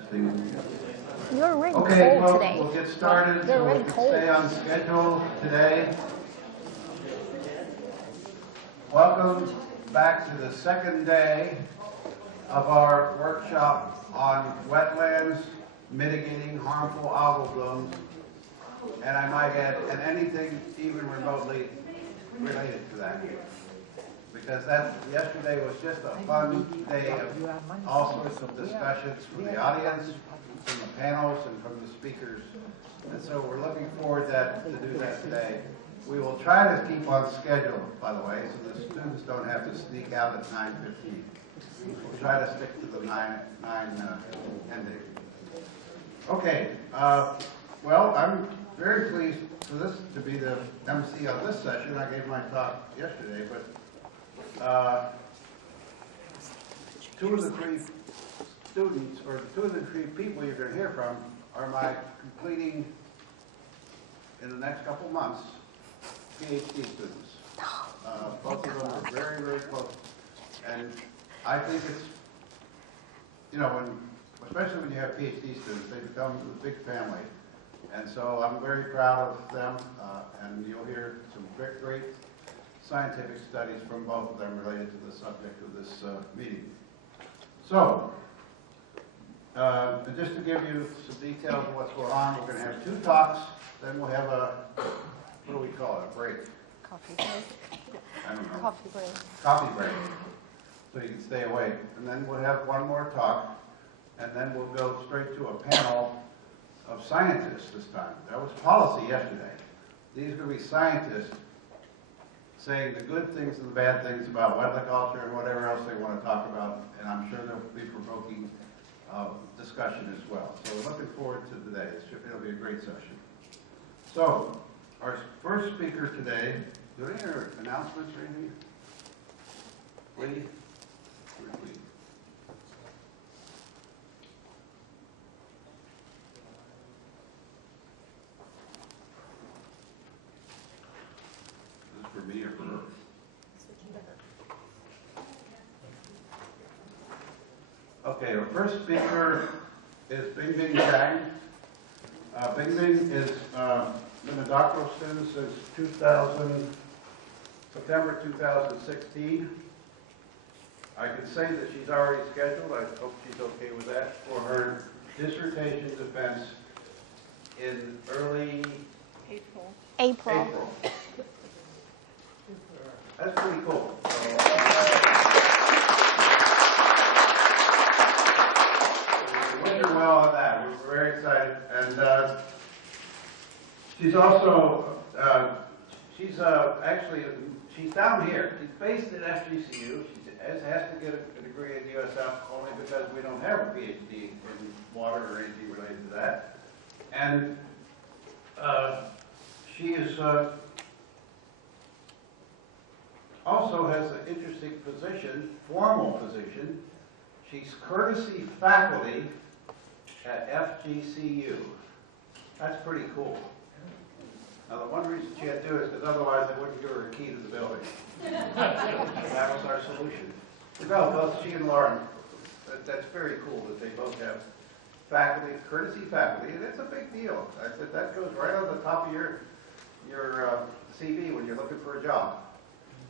Testing. You're really Okay, cold today. We'll get started. You're So really we can cold. stay on schedule today. Welcome back to the second day of our workshop on wetlands, mitigating harmful algal blooms, and I might add, and anything even remotely related to that. Because yesterday was just a fun day of all sorts of discussions from the audience, from the panels, and from the speakers. And so we're looking forward to do that today. We will try to keep on schedule, by the way, so the students don't have to sneak out at 9:15. We'll try to stick to the 9 ending. Okay, well, I'm very pleased for this to be the MC of this session. I gave my talk yesterday, but two of the three students, or two of the three people you're going to hear from, are my completing, in the next couple months, PhD students. Both of them are very, very close. And I think it's, especially when you have PhD students, they become a big family. And so I'm very proud of them, and you'll hear some great scientific studies from both of them related to the subject of this meeting. So, just to give you some details of what's going on, we're going to have two talks, then we'll have what do we call it, a break? Coffee break. I don't know. Coffee break. Coffee break, so you can stay awake. And then we'll have one more talk, and then we'll go straight to a panel of scientists this time. That was policy yesterday. These are going to be scientists saying the good things and the bad things about wetlaculture and whatever else they want to talk about, and I'm sure there'll be provoking discussion as well. So we're looking forward to today. It'll be a great session. So, our first speaker today, do any other announcements or anything? Please? Please. For me or for her? Okay, our first speaker is Bing Jiang. Bing has been a doctoral student since September 2016. I can say that she's already scheduled, I hope she's okay with that, for her dissertation defense in early April. That's pretty cool. We wish her well on that. We're very excited. And she's also, she's down here. She's based at FGCU. She has to get a degree at USF only because we don't have a PhD in water or anything related to that. And she is also has an interesting position, formal position. She's courtesy faculty at FGCU. That's pretty cool. Now, the one reason she had to do it is because otherwise they wouldn't give her a key to the building. That was our solution. No, both she and Lauren, that's very cool that they both have faculty, courtesy faculty, and it's a big deal. I said that goes right on the top of your CV when you're looking for a job.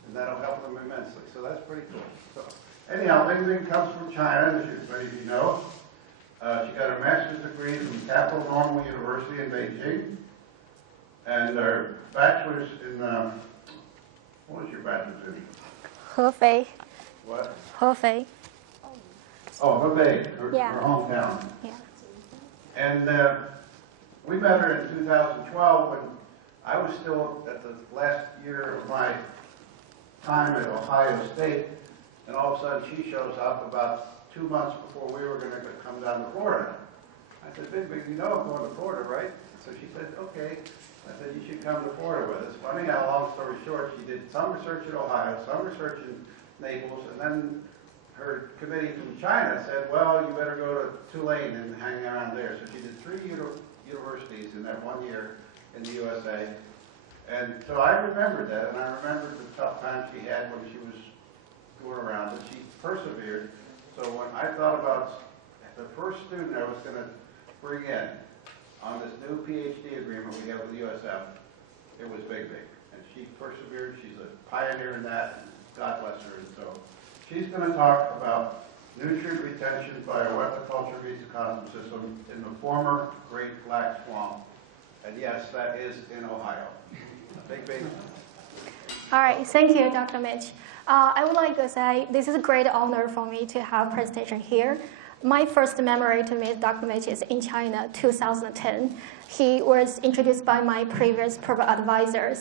And that'll help them immensely. So that's pretty cool. So anyhow, Bing comes from China, as many of you know. She got her master's degree from Capital Normal University in Beijing. And her bachelor's in, what was your bachelor's in? Hefei. What? Hefei. Oh, Hefei, her hometown. Yeah. And we met her in 2012 when I was still at the last year of my time at Ohio State, and all of a sudden she shows up about 2 months before we were going to come down to Florida. I said, Big, you know I'm going to Florida, right? So she said, okay. I said, you should come to Florida with us. Funny how, long story short, she did some research in Ohio, some research in Naples, and then her committee from China said, well, you better go to Tulane and hang around there. So she did 3 universities in that 1 year in the USA. And so I remembered that, and I remembered the tough times she had when she was going around, and she persevered. So when I thought about the first student I was going to bring in on this new PhD agreement we have with USF, it was big. And she persevered. She's a pioneer in that. And God bless her. And so she's going to talk about nutrient retention by a Wetlaculture mesocosm system in the former Great Black Swamp. And yes, that is in Ohio. Big. All right, thank you, Dr. Mitch. I would like to say this is a great honor for me to have a presentation here. My first memory to meet Dr. Mitch is in China, 2010. He was introduced by my previous program advisor,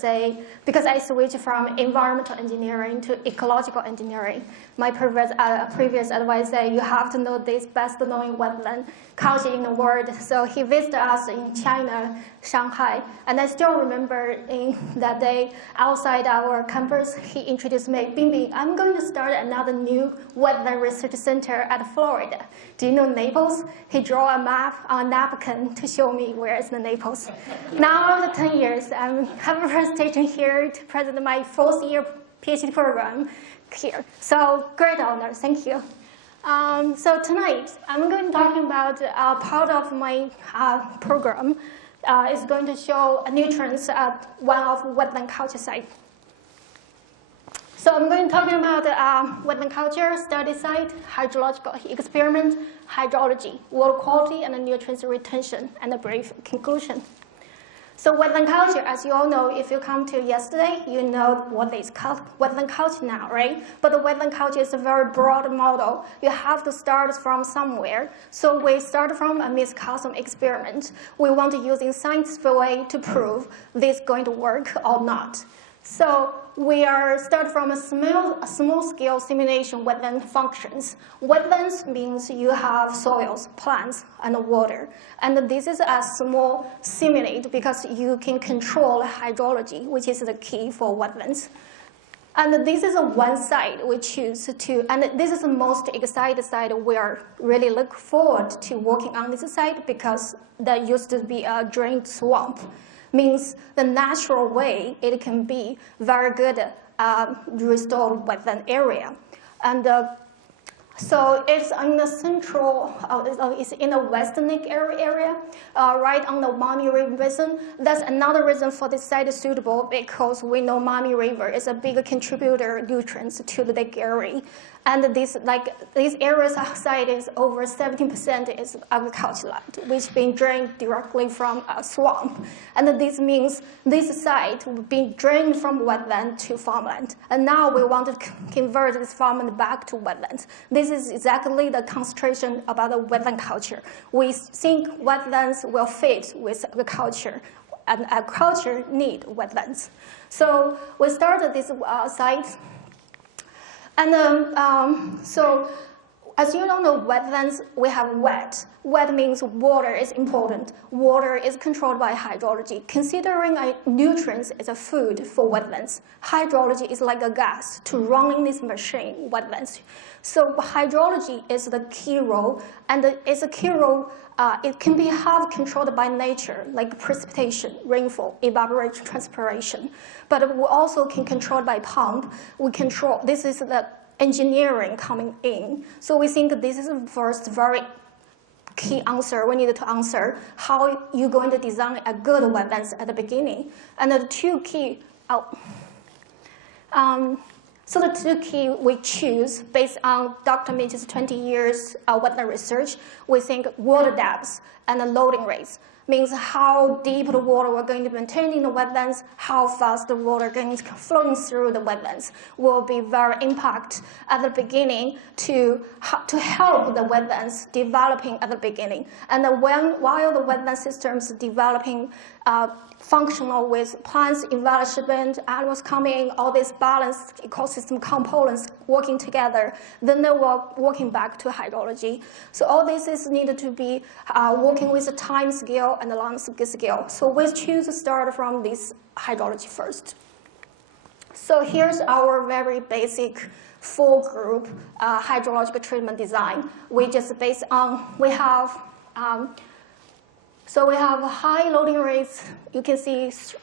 because I switched from environmental engineering to ecological engineering. My previous advisor said, you have to know this best known wetland culture in the world. So he visited us in China, Shanghai. And I still remember in that day, outside our campus, he introduced me, Bing, I'm going to start another new wetland research center at Florida. Do you know Naples? He drew a map on a napkin to show me where is the Naples. Now after 10 years, I have a presentation here to present my fourth year PhD program here. So great honor, thank you. So tonight, I'm going to talk about part of my program is going to show nutrients at one of wetland culture site. So I'm going to talk about wetland culture, study site, hydrological experiment, hydrology, water quality, and nutrients retention, and a brief conclusion. So wetland culture, as you all know, if you come to yesterday, you know what is called wetland culture now, right? But the wetland culture is a very broad model. You have to start from somewhere. So we start from a mesocosm experiment. We want to use a scientific way to prove this is going to work or not. So we start from a small-scale simulation wetland functions. Wetlands means you have soils, plants, and water. And this is a small simulate because you can control hydrology, which is the key for wetlands. And this is one side we choose to, and this is the most excited side we are really look forward to working on this side because there used to be a drained swamp. Means the natural way it can be very good restored wetland area. And so it's in the central, it's in the western area, right on the Maumee River basin. That's another reason for this site is suitable because we know Maumee River is a big contributor nutrients to the lake area. And these areas outside is over 17% is agricultural land, which being drained directly from a swamp. And this means this site will be drained from wetland to farmland. And now we want to convert this farmland back to wetlands. This is exactly the concentration about the wetland culture. We think wetlands will fit with agriculture, and agriculture need wetlands. So we started this site. And so, as you know, the wetlands, we have wet. Wet means water is important. Water is controlled by hydrology. Considering nutrients is a food for wetlands, hydrology is like a gas to running this machine, wetlands. So hydrology is the key role, and it's a key role. It can be half controlled by nature, like precipitation, rainfall, evaporation, transpiration. But we also can control by pump. We control, this is the engineering coming in. So we think this is the first very key answer we need to answer, how you're going to design a good wetlands at the beginning. And the two key, so the two key we choose based on Dr. Mitch's 20 years wetland research, we think water depths and the loading rates. Means how deep the water we're going to maintain in the wetlands, how fast the water going to flowing through the wetlands will be very impact at the beginning to help the wetlands developing at the beginning. And while the wetland systems developing functional with plants, environment, animals coming, all these balanced ecosystem components working together, then they were working back to hydrology. So all this is needed to be working with the time scale and the long scale. So we choose to start from this hydrology first. So here's our very basic four-group hydrological treatment design. We just based on, we have So we have high loading rates. You can see it's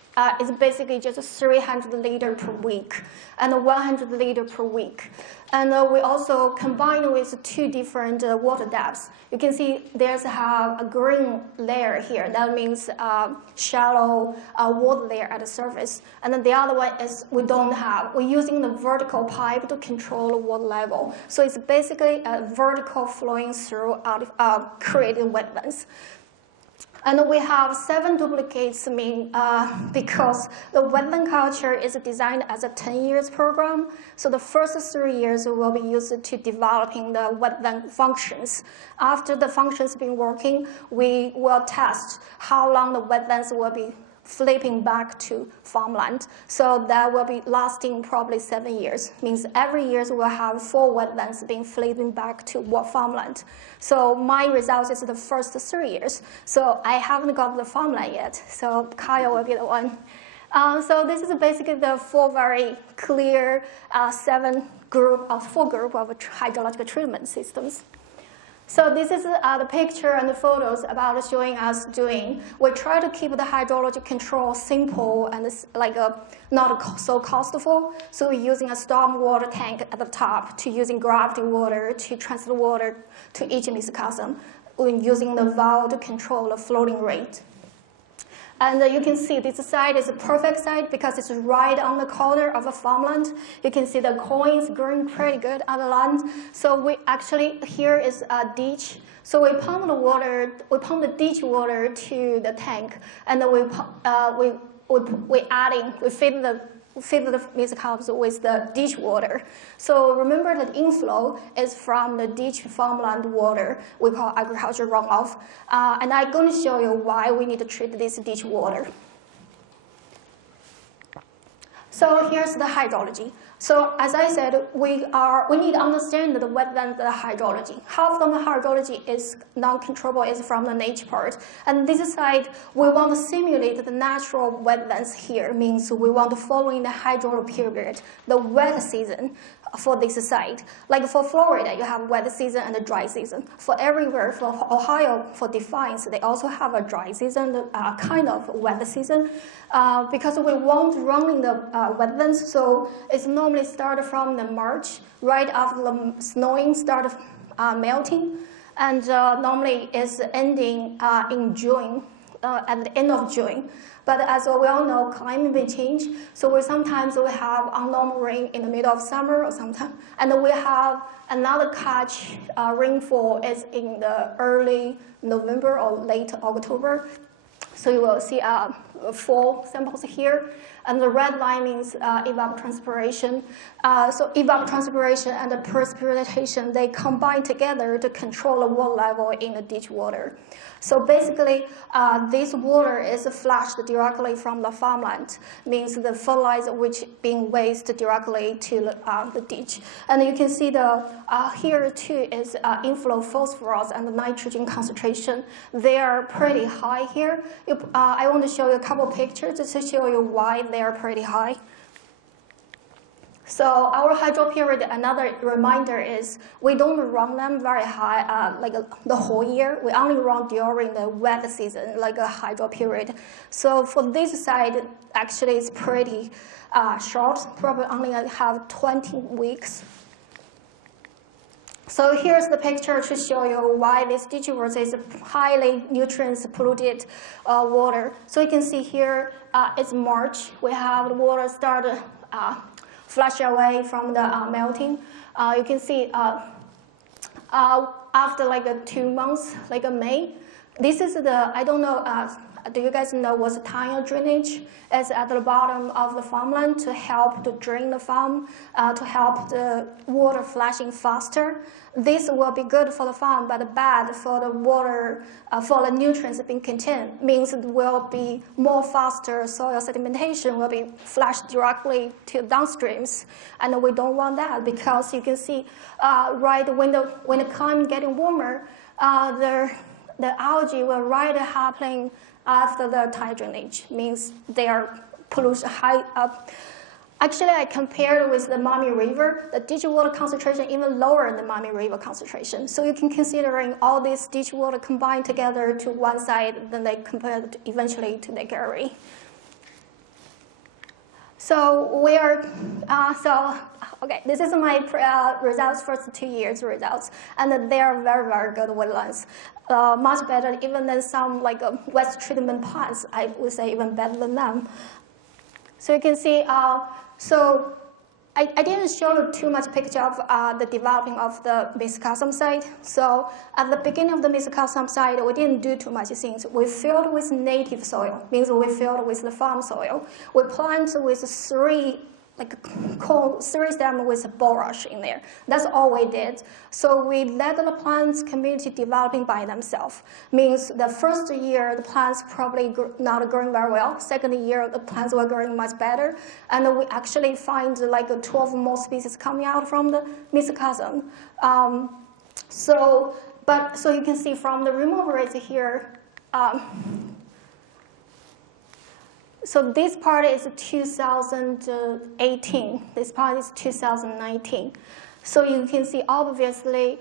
basically just 300 liters per week and 100 liters per week. And we also combine with two different water depths. You can see there's a green layer here. That means shallow water layer at the surface. And then the other one is we don't have. We're using the vertical pipe to control the water level. So it's basically a vertical flowing through created wetlands. And we have 7 duplicates, because the wetland culture is designed as a 10 years program. So the first 3 years will be used to developing the wetland functions. After the functions been working, we will test how long the wetlands will be flipping back to farmland. So that will be lasting probably 7 years. Means every year we'll have 4 wetlands being flipping back to farmland. So my results is the first 3 years. So I haven't got the farmland yet. So Kyle will be the one. So this is basically the 4 very clear 4 group of hydrological treatment systems. So this is the picture and the photos about showing us doing. We try to keep the hydrology control simple and not so costful. So we're using a storm water tank at the top to using gravity water to transfer water to each mesocosm. We're using the valve to control the floating rate. And you can see this site is a perfect site because it's right on the corner of a farmland. You can see the coins growing pretty good on the land. So we actually, here is a ditch. So we pump the water, we pump the ditch water to the tank, and then we feed the mesocosms with the ditch water. So remember that inflow is from the ditch farmland water we call agriculture runoff. And I'm going to show you why we need to treat this ditch water. So here's the hydrology. So as I said, we need to understand the wetland hydrology. Half of the hydrology is non-controllable, is from the nature part. And this side, we want to simulate the natural wetlands here. Means we want to follow in the hydro period, the wet season for this site. Like for Florida, you have wet season and a dry season. For everywhere, for Ohio, for Defiance, they also have a dry season, kind of wet season, because we want running the wetlands. So it's normally start from the March, right after the snowing start melting, and normally is ending in June, at the end of June. But as we all know, climate may change, so sometimes we have abnormal rain in the middle of summer or sometime, and we have another catch rainfall is in the early November or late October. So you will see 4 samples here, and the red line means evapotranspiration. So evapotranspiration and the precipitation, they combine together to control the water level in the ditch water. So basically, this water is flushed directly from the farmland, means the fertilizer which being wasted directly to the ditch. And you can see here too is inflow phosphorus and the nitrogen concentration. They are pretty high here. I want to show you a couple pictures to show you why they are pretty high. So our hydro period, another reminder is we don't run them very high, like the whole year. We only run during the wet season, like a hydro period. So for this side, actually it's pretty short, probably only have 20 weeks. So here's the picture to show you why this ditch water is highly nutrients polluted water. So you can see here, it's March. We have the water start flush away from the melting. You can see after like 2 months, like May, this is the, I don't know, do you guys know what's tile drainage? It's at the bottom of the farmland to help to drain the farm, to help the water flushing faster. This will be good for the farm, but bad for the water, for the nutrients being contained. Means it will be more faster soil sedimentation will be flushed directly to downstreams, and we don't want that because you can see right when the climate getting warmer, the algae will right happening after the tile drainage, means they are pollution high up. Actually, I compared with the Maumee River, the ditch water concentration even lower than the Maumee River concentration. So you can considering all these ditch water combined together to one side, then they compared eventually to Lake Erie. So we are, okay, this is my results, first 2 years results, and they are very, very good wetlands. Much better even than some like waste treatment plants, I would say even better than them. So you can see, so I didn't show you too much picture of the developing of the mesocosm site. So at the beginning of the mesocosm site, we didn't do too much things. We filled with native soil, means we filled with the farm soil. We planted with three stems with bulrush in there. That's all we did. So we let the plants community developing by themselves. Means the first year the plants probably not growing very well. Second year the plants were growing much better, and we actually find like 12 more species coming out from the mesocosm. So you can see from the removal rate here. So this part is 2018. This part is 2019. So you can see obviously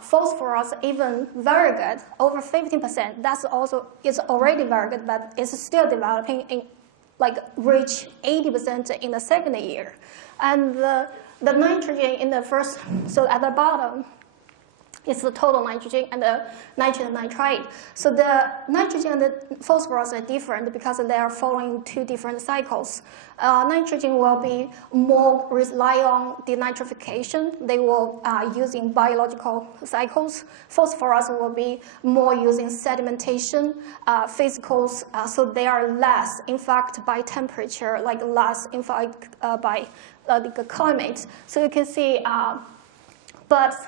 phosphorus even very good, over 15%. That's also is already very good, but it's still developing in like reach 80% in the second year. And the nitrogen in the first, so at the bottom, it's the total nitrogen and the nitrogen nitrate. So the nitrogen and the phosphorus are different because they are following two different cycles. Nitrogen will be more rely on denitrification. They will using biological cycles. Phosphorus will be more using sedimentation, physicals. So they are less, in fact, by temperature, like less, in fact, by the climate. So you can see. But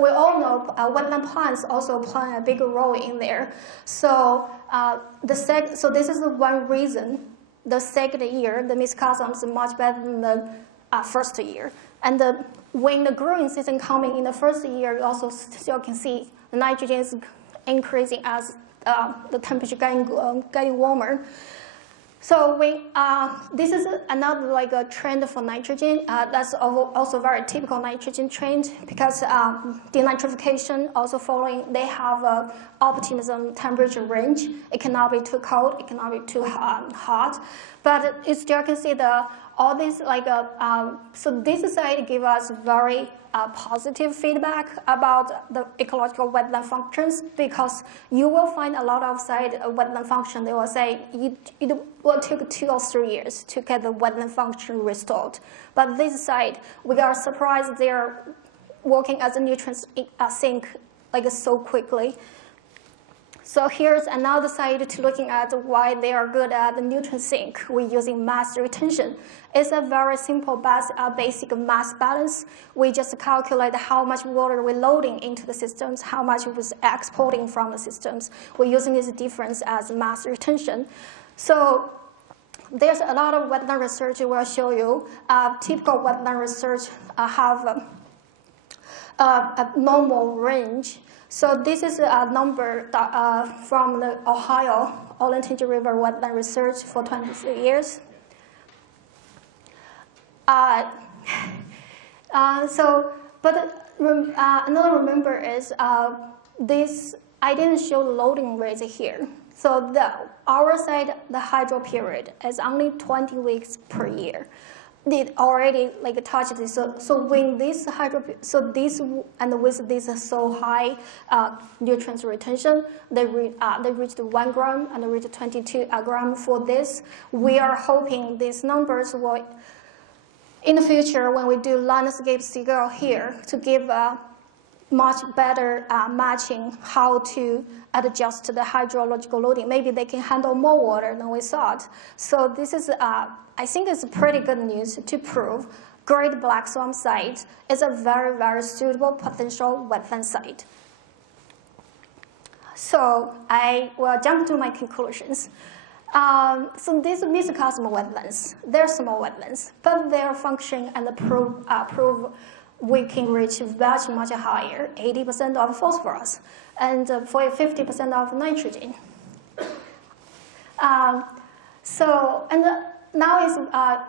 we all know wetland plants also play a big role in there. So so this is one reason the second year the mesocosm is much better than the first year. And when the growing season coming in the first year, you also still can see the nitrogen is increasing as the temperature getting warmer. So this is another like a trend for nitrogen. That's also very typical nitrogen trend because denitrification also following. They have a optimism temperature range. It cannot be too cold. It cannot be too hot. But you still can see all this like so this side give us very positive feedback about the ecological wetland functions, because you will find a lot of side wetland function. They will say it will take 2 or 3 years to get the wetland function restored. But this side, we are surprised they are working as a nutrient sink like so quickly. So here's another side to looking at why they are good at the nutrient sink. We're using mass retention. It's a very simple basic mass balance. We just calculate how much water we're loading into the systems, how much was exporting from the systems. We're using this difference as mass retention. So there's a lot of wetland research will show you. Typical wetland research have a normal range. So this is a number from the Ohio Olentangy River Wetland Research for 23 years. Another remember is this. I didn't show the loading rate here. So our side, the hydro period is only 20 weeks per year. They already like touched this. So when this this and with this so high nutrients retention, they reached 1 gram and they reached 22 gram for this. We are hoping these numbers will, in the future when we do landscape scale here, to give a much better matching how to adjust to the hydrological loading. Maybe they can handle more water than we thought. So this is, I think it's pretty good news to prove Great Black Swamp site is a very, very suitable potential wetland site. So I will jump to my conclusions. So these mesocosm wetlands, they're small wetlands, but their function and prove we can reach much, much higher, 80% of phosphorus, and for 50% of nitrogen. now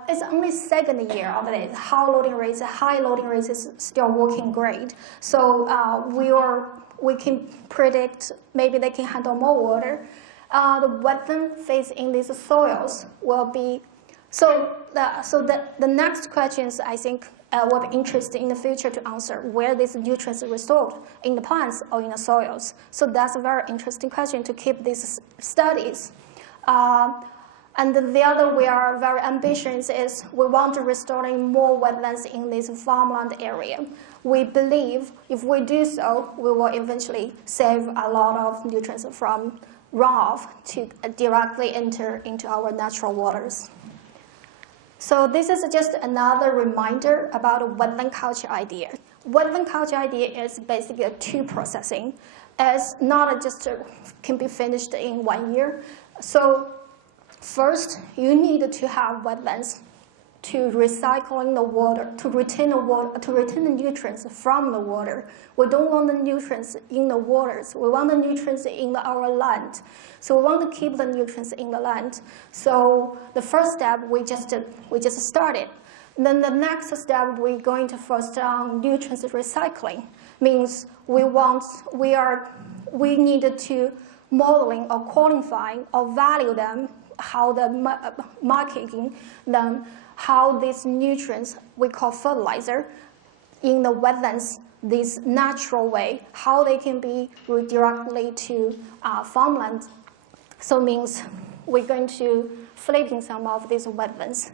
it's only second year of it. High loading rates is still working great. So we can predict maybe they can handle more water. The wetland phase in these soils will be, the next questions I think will be interesting in the future to answer where these nutrients are restored in the plants or in the soils. So that's a very interesting question to keep these studies. And the other we are very ambitious is we want to restoring more wetlands in this farmland area. We believe if we do so, we will eventually save a lot of nutrients from runoff to directly enter into our natural waters. So this is just another reminder about a wetland culture idea. Wetland culture idea is basically a two processing. It's not just can be finished in 1 year. So first, you need to have wetlands to recycling the water, to retain the nutrients from the water. We don't want the nutrients in the waters. We want the nutrients in our land. So we want to keep the nutrients in the land. So the first step we just started. Then the next step we're going to focus on nutrients recycling. Means we needed to modeling or qualifying or value them, how the marketing them, how these nutrients we call fertilizer in the wetlands, this natural way, how they can be redirected to farmland. So means we're going to flipping some of these wetlands.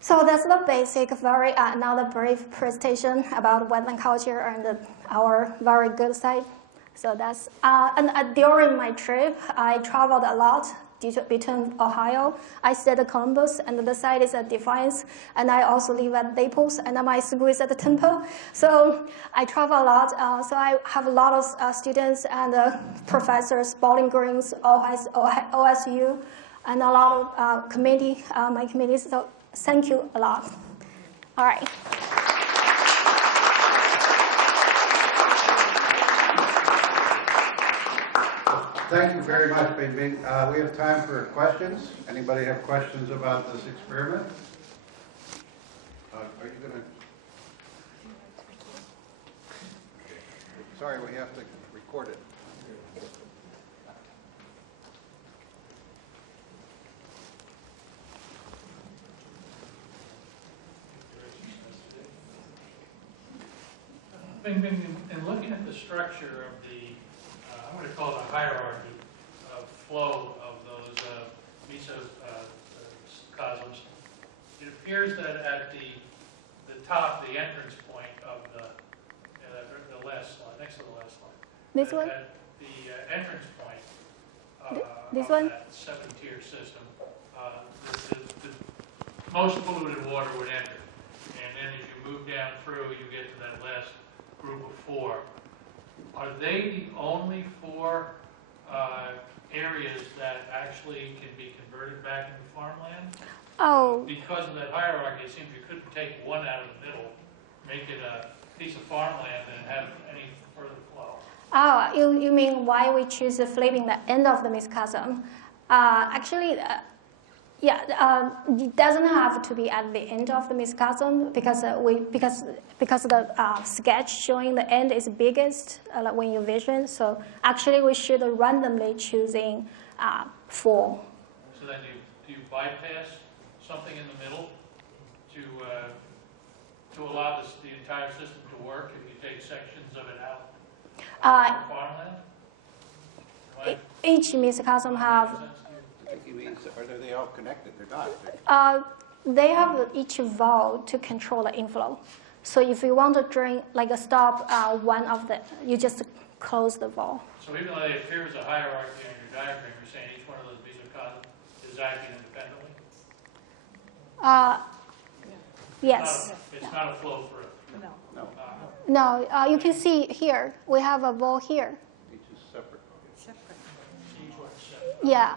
So that's the basic, another brief presentation about wetland culture and our very good side. So that's, during my trip, I traveled a lot between Ohio. I stayed at Columbus, and the site is at Defiance, and I also live at Naples, and my school is at Tampa. So I travel a lot. So I have a lot of students and professors, Bowling Greens, OSU, and a lot of my committee. So thank you a lot. All right. Thank you very much, Bingbing. We have time for questions. Anybody have questions about this experiment? Are you going to? Sorry, we have to record it. Bingbing, in looking at the structure of the I'm going to call it a hierarchy of flow of those mesocosms. It appears that at the top, the entrance point of the last slide, next to the last slide. This one? At the entrance point this of one? that 7-tier system, the most polluted water would enter. And then as you move down through, you get to that last group of 4. Are they the only 4 areas that actually can be converted back into farmland? Oh. Because of that hierarchy, it seems you couldn't take one out of the middle, make it a piece of farmland, and have any further flow. Oh, you mean why we choose flipping the end of the mesocosm? Actually, it doesn't have to be at the end of the mesocosm because the sketch showing the end is biggest when you vision. So actually, we should randomly choosing 4. So then do you bypass something in the middle to allow the entire system to work if you take sections of it out from farmland? Right? Each mesocosm have. I think he means, are they all connected? They're not. They have each valve to control the inflow. So if you want to drain, like stop one of the, you just close the valve. So even though they appear as a hierarchy on your diagram, you're saying each one of those mesocosms is acting independently? Yes. It's not a flow through. No. No, you can see here, we have a valve here. Each is separate. Each one's separate. Yeah.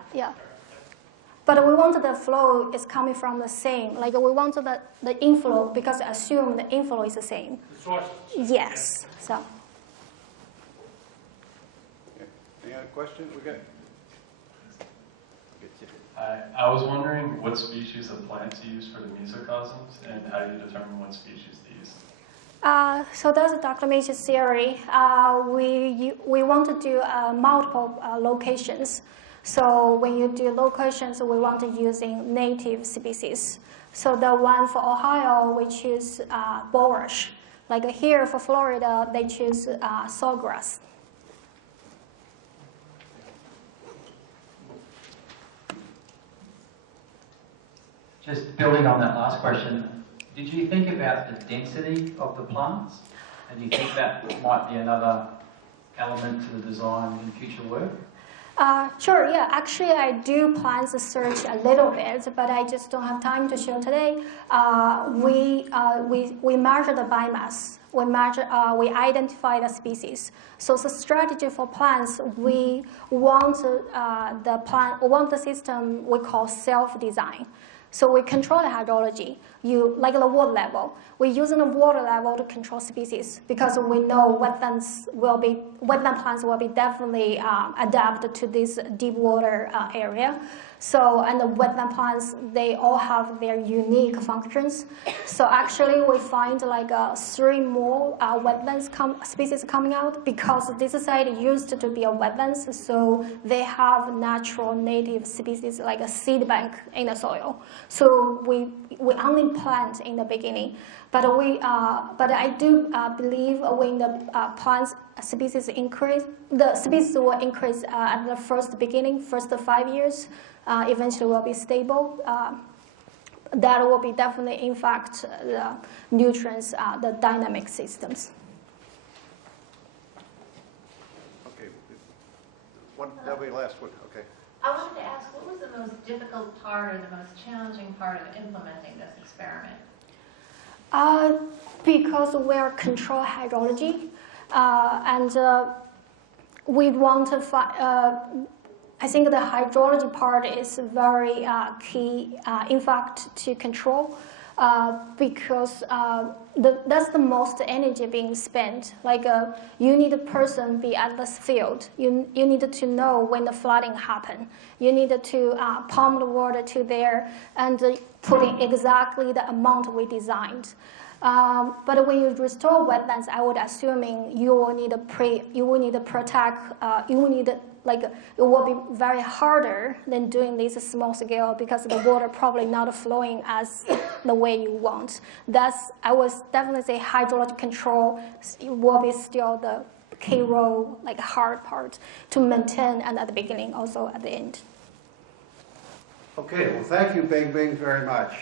But we want the flow is coming from the same. Like we want the inflow because assume the inflow is the same. The source is the same. Yes. So. Okay. Any other questions? We got. I was wondering what species of plants you use for the mesocosms and how you determine what species to use. So that's a documentation theory. We want to do multiple locations. So when you do locations, we want to using native species. So the one for Ohio, we choose bulrush. Like here for Florida, they choose sawgrass. Just building on that last question, did you think about the density of the plants? And do you think that might be another element to the design in future work? Sure, yeah. Actually, I do plan to search a little bit, but I just don't have time to show today. We measure the biomass. We identify the species. So the strategy for plants, we want the system we call self-design. So we control the hydrology, like the water level. We're using the water level to control species because we know wetland plants will be definitely adapted to this deep water area. So, and the wetland plants, they all have their unique functions. So actually we find like 3 more wetlands species coming out because this site used to be a wetlands, so they have natural native species like a seed bank in the soil. So we only plant in the beginning, but I do believe when the plants species increase, the species will increase at the first 5 years. Eventually will be stable. That will be definitely in fact the nutrients, the dynamic systems. Okay, that'll be the last one. Okay. I wanted to ask, what was the most difficult part or the most challenging part of implementing this experiment? Because we're control hydrology, and we want to I think the hydrology part is very key, in fact, to control, because that's the most energy being spent. Like you need a person be at this field. You need to know when the flooding happen. You need to pump the water to there and put in exactly the amount we designed. But when you restore wetlands, I would assuming you will need to protect. You will need it will be very harder than doing this small scale because the water probably not flowing as the way you want. I would definitely say hydrologic control will be still the key role, like hard part to maintain, and at the beginning also at the end. Okay, well, thank you, Bing Bing, very much.